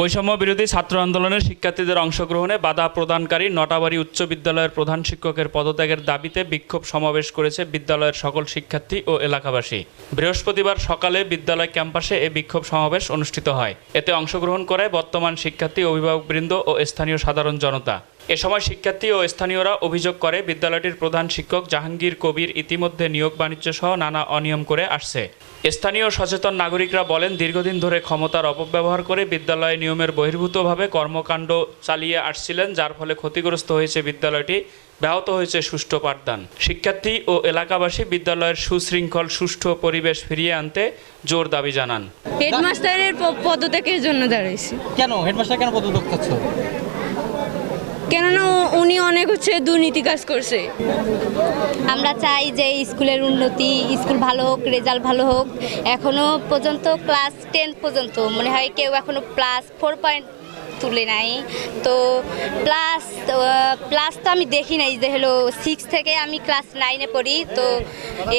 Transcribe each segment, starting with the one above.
বৈষম্য বিরোধী ছাত্র আন্দোলনের শিক্ষার্থীদের অংশগ্রহণে বাধা প্রদানকারী নটাবাড়ি উচ্চ বিদ্যালয়ের প্রধান শিক্ষকের পদত্যাগের দাবিতে বিক্ষোভ সমাবেশ করেছে বিদ্যালয়ের সকল শিক্ষার্থী ও এলাকাবাসী। বৃহস্পতিবার সকালে বিদ্যালয় ক্যাম্পাসে এ বিক্ষোভ সমাবেশ অনুষ্ঠিত হয়। এতে অংশগ্রহণ করে বর্তমান শিক্ষার্থী, অভিভাবকবৃন্দ ও স্থানীয় সাধারণ জনতা। এ সময় শিক্ষার্থী ও স্থানীয়রা অভিযোগ করে, বিদ্যালয়টির প্রধান শিক্ষক জাহাঙ্গীর কবির ইতিমধ্যে নিয়োগ বাণিজ্য সহ নানা অনিয়ম করে আসছে। স্থানীয় সচেতন নাগরিকরা বলেন, দীর্ঘদিন ধরে ক্ষমতার অপব্যবহার করে বিদ্যালয়ে নিয়মের বহির্ভূতভাবে কর্মকাণ্ড চালিয়ে আসছিলেন যার ফলে ক্ষতিগ্রস্ত হয়েছে বিদ্যালয়টি ব্যাহত হয়েছে সুষ্ঠু পাঠদান। শিক্ষার্থী ও এলাকাবাসী বিদ্যালয়ের সুশৃঙ্খল সুষ্ঠু পরিবেশ ফিরিয়ে আনতে জোর দাবি জানান। হেডমাস্টারের পদত্যাগের জন্য দাঁড়িয়েছি কেন? হেডমাস্টার কেন পদত্যাগ চাচ্ছ কেননা উনি অনেক হচ্ছে দুর্নীতি কাজ করছে। আমরা চাই যে স্কুলের উন্নতি স্কুল ভালো হোক রেজাল্ট ভালো হোক। এখনও পর্যন্ত ক্লাস টেন পর্যন্ত মনে হয় কেউ এখনও প্লাস ফোর পয়েন্ট তুলে নাই। তো প্লাস প্লাস তো আমি দেখি নাই যে হলো সিক্স থেকে আমি ক্লাস নাইনে পড়ি। তো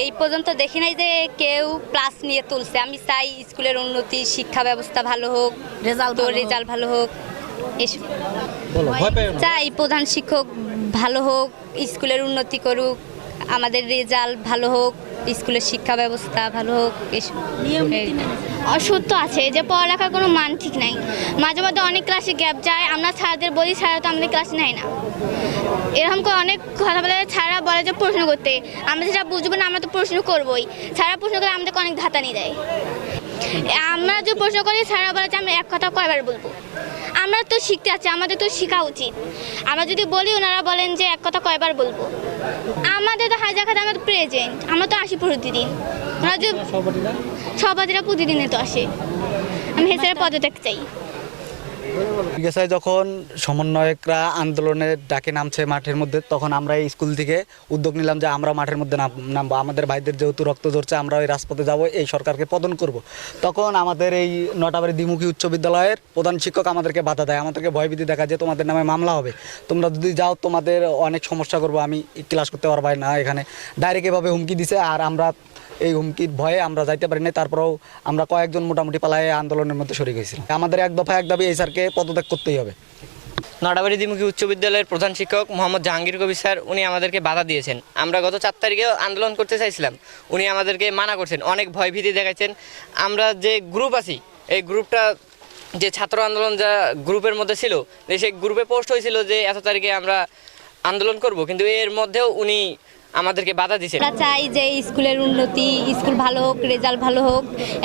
এই পর্যন্ত দেখি নাই যে কেউ প্লাস নিয়ে তুলছে। আমি চাই স্কুলের উন্নতি শিক্ষা ব্যবস্থা ভালো হোক রেজাল্ট রেজাল্ট ভালো হোক। এসব চাই প্রধান শিক্ষক ভালো হোক স্কুলের উন্নতি করুক আমাদের রেজাল্ট ভালো হোক স্কুলের শিক্ষা ব্যবস্থা ভালো হোক এসব অসত্য আছে যে পড়ালেখার কোনো মান ঠিক নাই। মাঝে মধ্যে অনেক ক্লাসে গ্যাপ যায় আমরা স্যারদের বলি স্যারা তো আমাদের ক্লাস নেয় না। এরকম করে অনেক কথা বলে ছাড়া বলে যে প্রশ্ন করতে। আমরা যেটা বুঝব না আমরা তো প্রশ্ন করবোই। ছাড়া প্রশ্ন করে আমাদেরকে অনেক ধাতানি দেয়। আমরা যে প্রশ্ন করি ছাড়া বলে যে আমরা এক কথা কয়বার বলব? আমরা তো শিখতে আছি আমাদের তো শেখা উচিত। আমরা যদি বলি ওনারা বলেন যে এক কথা কয়বার বলব। আমাদের তো হাজার খাতা আমরা তো প্রেজেন্ট আমরা তো আসি প্রতিদিন। সভাপতিরা? সভাপতিরা প্রতিদিনে তো আসে। আমি হেসারে পদত্যাগ চাই। গেছে যখন সমন্বয়করা আন্দোলনের ডাকে নামছে মাঠের মধ্যে, তখন আমরা এই স্কুল থেকে উদ্যোগ নিলাম যে আমরা মাঠের মধ্যে নাম- নামবো। আমাদের ভাইদের যেহেতু রক্ত ঝরছে, আমরা ওই রাজপথে যাব, এই সরকারকে পতন করব। তখন আমাদের এই নটাবাড়ি দ্বিমুখী উচ্চ বিদ্যালয়ের প্রধান শিক্ষক আমাদেরকে বাধা দেয়। আমাদেরকে ভয়ভীতি দেখা যে তোমাদের নামে মামলা হবে। তোমরা যদি যাও, তোমাদের অনেক সমস্যা করব। আমি ক্লাস করতে পারব না এখানে। ডাইরেক্ট এভাবে হুমকি দিছে, আর আমরা এই হুমকির ভয়ে আমরা যাইতে পারি না তারপরেও আমরা কয়েকজন মোটামুটি পালায়ে আন্দোলনের মধ্যে শরিক হয়েছিলাম আমাদের এক দফা এক দাবি, এই স্যারকে পদত্যাগ করতেই হবে। নড়াবাড়ি দ্বিমুখী উচ্চ বিদ্যালয়ের প্রধান শিক্ষক মোহাম্মদ জাহাঙ্গীর কবির স্যার, উনি আমাদেরকে বাধা দিয়েছেন। আমরা গত চার তারিখেও আন্দোলন করতে চাইছিলাম। উনি আমাদেরকে মানা করছেন, অনেক ভয়ভীতি দেখাচ্ছেন আমরা যে গ্রুপ আছি, এই গ্রুপটা যে ছাত্র আন্দোলন যা গ্রুপের মধ্যে ছিল সেই গ্রুপে পোস্ট হয়েছিল যে এত তারিখে আমরা আন্দোলন করব। কিন্তু এর মধ্যেও উনি আমাদেরকে বাধা দিয়েছেন আমরা চাই যে স্কুলের উন্নতি স্কুল ভালো হোক রেজাল্ট ভালো হোক।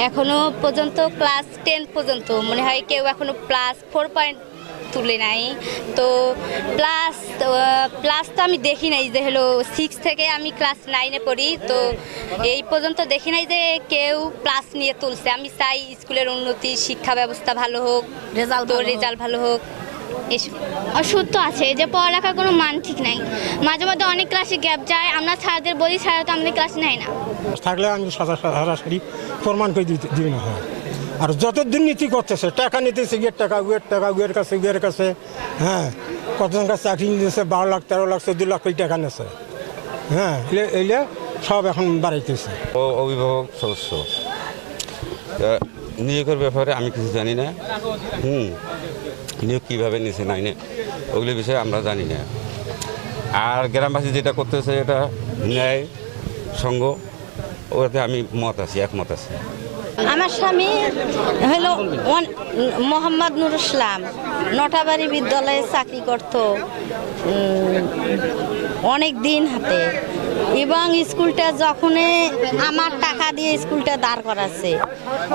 এখনও পর্যন্ত ক্লাস টেন পর্যন্ত মনে হয় কেউ এখনও প্লাস ফোর পয়েন্ট তুলে নাই। তো প্লাস প্লাস তো আমি দেখি নাই যে হলো সিক্স থেকে আমি ক্লাস নাইনে পড়ি। তো এই পর্যন্ত দেখি নাই যে কেউ প্লাস নিয়ে তুলছে। আমি চাই স্কুলের উন্নতি শিক্ষা ব্যবস্থা ভালো হোক রেজাল্ট রেজাল্ট ভালো হোক। এসব আছে যে পড়ালেখার কোনো মান ঠিক নাই। মাঝে মধ্যে অনেক ক্লাসে গ্যাপ যায় আমরা স্যারদের বলি স্যারা তো আমাদের ক্লাস নেয় না। থাকলে আমি সরাসরি প্রমাণ করে দিতে দিই না হয়। আর যত দুর্নীতি করতেছে টাকা নিতেছে গিয়ে টাকা উয়ের টাকা উয়ের কাছে উয়ের কাছে হ্যাঁ কতজন কাছে চাকরি নিতেছে বারো লাখ তেরো লাখ চোদ্দ লাখ কোটি টাকা নেছে হ্যাঁ এলে এলে সব এখন বাড়াইতেছে। ও অভিভাবক সদস্য। নিয়োগের ব্যাপারে আমি কিছু জানি না। হুম। নিয়োগ কীভাবে নিছে নাইনে ওগুলি বিষয়ে আমরা জানি না। আর গ্রামবাসী যেটা করতেছে, এটা ন্যায়, সঙ্গ ওতে আমি মত আছি, একমত আছি। আমার স্বামী ওয়ান- মোহাম্মদ নুর ইসলাম। নটাবাড়ি বিদ্যালয়ে চাকরি করত অনেক দিন হাতে। এবং স্কুলটা যখন আমার টাকা দিয়ে স্কুলটা দাঁড় করাচ্ছে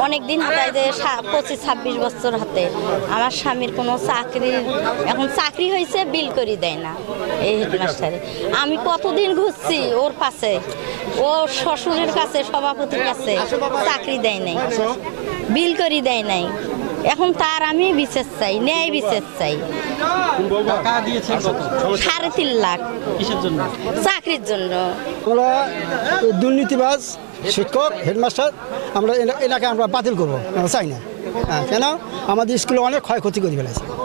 অনেক দিন হাতে যে পঁচিশ ছাব্বিশ বছর হাতে আমার স্বামীর কোনো চাকরি এখন চাকরি হয়েছে বিল করে দেয় না এই হেডমাস্টারে। আমি কতদিন ঘুরছি ওর পাশে ওর শ্বশুরের কাছে সভাপতির কাছে চাকরি দেয় নাই বিল করে দেয় নাই। এখন তার আমি বিশেষ চাই ন্যায় বিশেষ চাই। টাকা দিয়েছেন কত? সাড়ে তিন লাখ। কিসের জন্য? চাকরির জন্য। আমরা দুর্নীতিবাজ শিক্ষক হেডমাস্টার আমরা এনা- এনাকে আমরা বাতিল করব। চাই না। হ্যাঁ, কেন? আমাদের স্কুলে অনেক ক্ষয়ক্ষতি করে ফেলেছে।